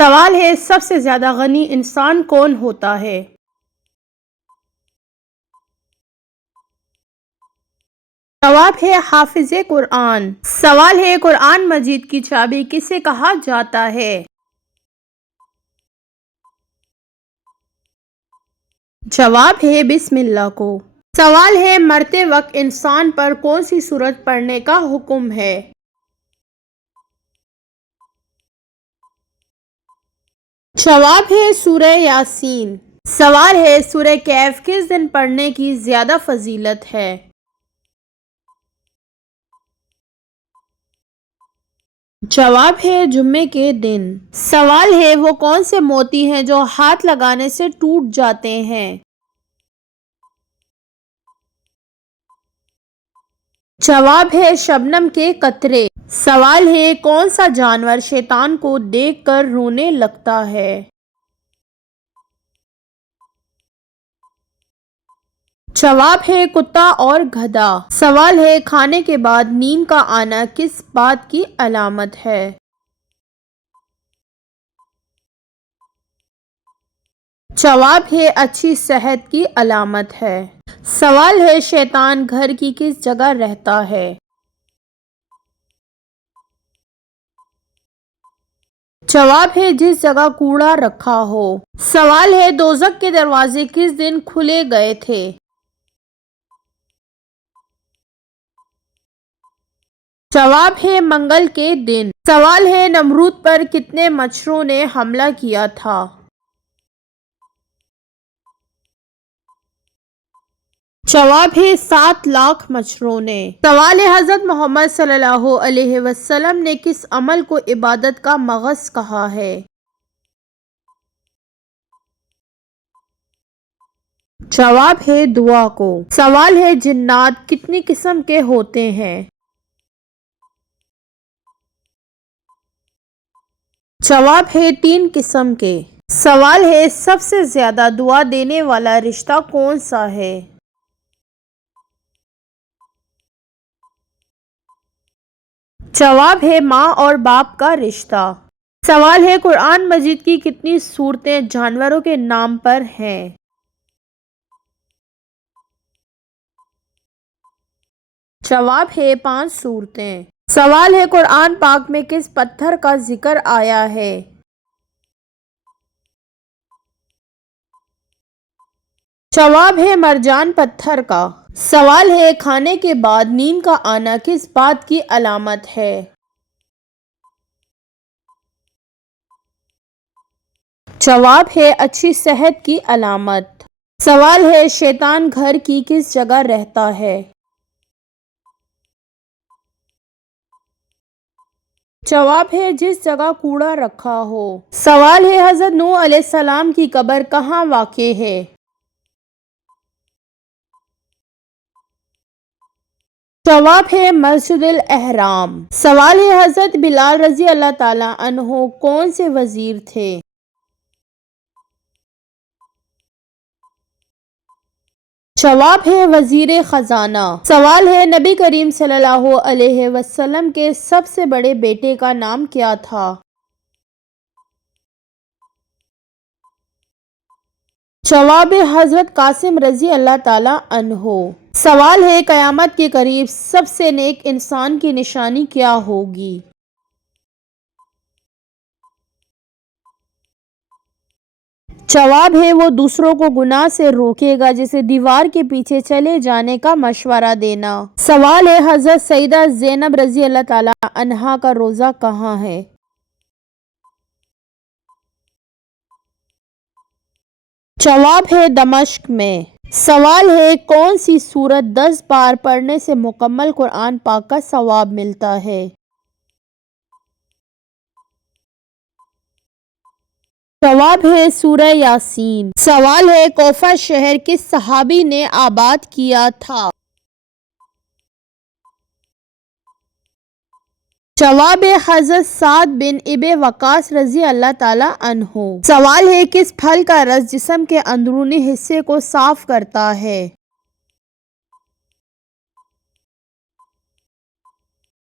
سوال ہے سب سے زیادہ غنی انسان کون ہوتا ہے؟ جواب ہے حافظ قرآن۔ سوال ہے قرآن مجید کی چابی کسے کہا جاتا ہے؟ جواب ہے بسم اللہ کو۔ سوال ہے مرتے وقت انسان پر کون سی سورت پڑھنے کا حکم ہے؟ جواب ہے سورہ یاسین۔ سوال ہے سورہ کہف کس دن پڑھنے کی زیادہ فضیلت ہے؟ جواب ہے جمعے کے دن۔ سوال ہے وہ کون سے موتی ہیں جو ہاتھ لگانے سے ٹوٹ جاتے ہیں؟ جواب ہے شبنم کے قطرے۔ سوال ہے کون سا جانور شیطان کو دیکھ کر رونے لگتا ہے؟ جواب ہے کتا اور گدھا۔ سوال ہے کھانے کے بعد نیند کا آنا کس بات کی علامت ہے؟ جواب ہے اچھی صحت کی علامت ہے۔ سوال ہے شیطان گھر کی کس جگہ رہتا ہے؟ جواب ہے جس جگہ کوڑا رکھا ہو۔ سوال ہے دوزخ کے دروازے کس دن کھولے گئے تھے؟ جواب ہے منگل کے دن۔ سوال ہے نمرود پر کتنے مچھروں نے حملہ کیا تھا؟ جواب ہے 7 لاکھ مچھروں نے۔ سوال ہے حضرت محمد صلی اللہ علیہ وسلم نے کس عمل کو عبادت کا مغز کہا ہے؟ جواب ہے دعا کو۔ سوال ہے جنات کتنی قسم کے ہوتے ہیں؟ جواب ہے 3 قسم کے۔ سوال ہے سب سے زیادہ دعا دینے والا رشتہ کون سا ہے؟ جواب ہے ماں اور باپ کا رشتہ۔ سوال ہے قرآن مجید کی کتنی سورتیں جانوروں کے نام پر ہیں؟ جواب ہے 5 سورتیں۔ سوال ہے قرآن پاک میں کس پتھر کا ذکر آیا ہے؟ جواب ہے مرجان پتھر کا۔ سوال ہے کھانے کے بعد نیند کا آنا کس بات کی علامت ہے؟ جواب ہے اچھی صحت کی علامت۔ سوال ہے شیطان گھر کی کس جگہ رہتا ہے؟ جواب ہے جس جگہ کوڑا رکھا ہو۔ سوال ہے حضرت نوح علیہ السلام کی قبر کہاں واقع ہے؟ جواب ہے مسجد الحرام۔ سوال ہے حضرت بلال رضی اللہ تعالیٰ عنہ کون سے وزیر تھے؟ جواب ہے وزیر خزانہ۔ سوال ہے نبی کریم صلی اللہ علیہ وسلم کے سب سے بڑے بیٹے کا نام کیا تھا؟ جواب ہے حضرت قاسم رضی اللہ تعالیٰ عنہ۔ سوال ہے قیامت کے قریب سب سے نیک انسان کی نشانی کیا ہوگی؟ جواب ہے وہ دوسروں کو گناہ سے روکے گا جسے دیوار کے پیچھے چلے جانے کا مشورہ دینا۔ سوال ہے حضرت سیدہ زینب رضی اللہ تعالیٰ عنہا کا روضہ کہاں ہے؟ جواب ہے دمشق میں۔ سوال ہے کون سی سورت 10 بار پڑھنے سے مکمل قرآن پاک کا ثواب ملتا ہے؟ جواب ہے سورہ یاسین۔ سوال ہے کوفہ شہر کس صحابی نے آباد کیا تھا؟ جواب ہے حضرت سعد بن ابی وقاص رضی اللہ تعالیٰ عنہ۔ سوال ہے کس پھل کا رس جسم کے اندرونی حصے کو صاف کرتا ہے؟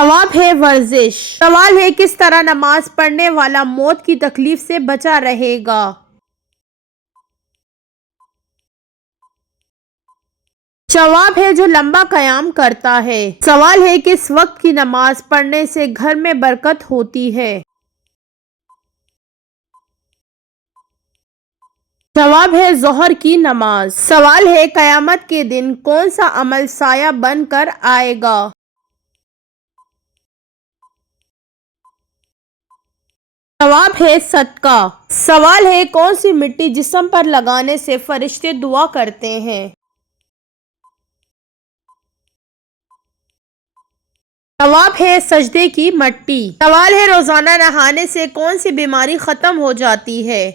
ثواب ہے ورزش۔ سوال ہے کس طرح نماز پڑھنے والا موت کی تکلیف سے بچا رہے گا؟ جواب ہے جو لمبا قیام کرتا ہے۔ سوال ہے کس وقت کی نماز پڑھنے سے گھر میں برکت ہوتی ہے؟ جواب ہے ظہر کی نماز۔ سوال ہے قیامت کے دن کون سا عمل سایہ بن کر آئے گا؟ جواب ہے صدقہ۔ سوال ہے کون سی مٹی جسم پر لگانے سے فرشتے دعا کرتے ہیں؟ جواب ہے سجدے کی مٹی۔ سوال ہے روزانہ نہانے سے کون سی بیماری ختم ہو جاتی ہے؟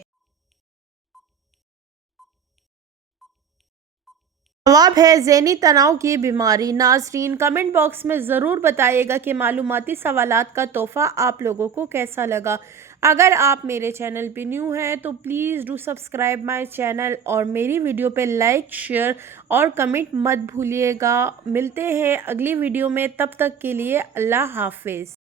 جواب ہے ذہنی تناؤ کی بیماری۔ ناظرین کمنٹ باکس میں ضرور بتائیے گا کہ معلوماتی سوالات کا تحفہ آپ لوگوں کو کیسا لگا۔ اگر آپ میرے چینل پہ نیو ہیں تو please do subscribe my channel اور میری ویڈیو پہ لائک، شیئر اور کمنٹ مت بھولیے گا۔ ملتے ہیں اگلی ویڈیو میں، تب تک کے لیے اللہ حافظ۔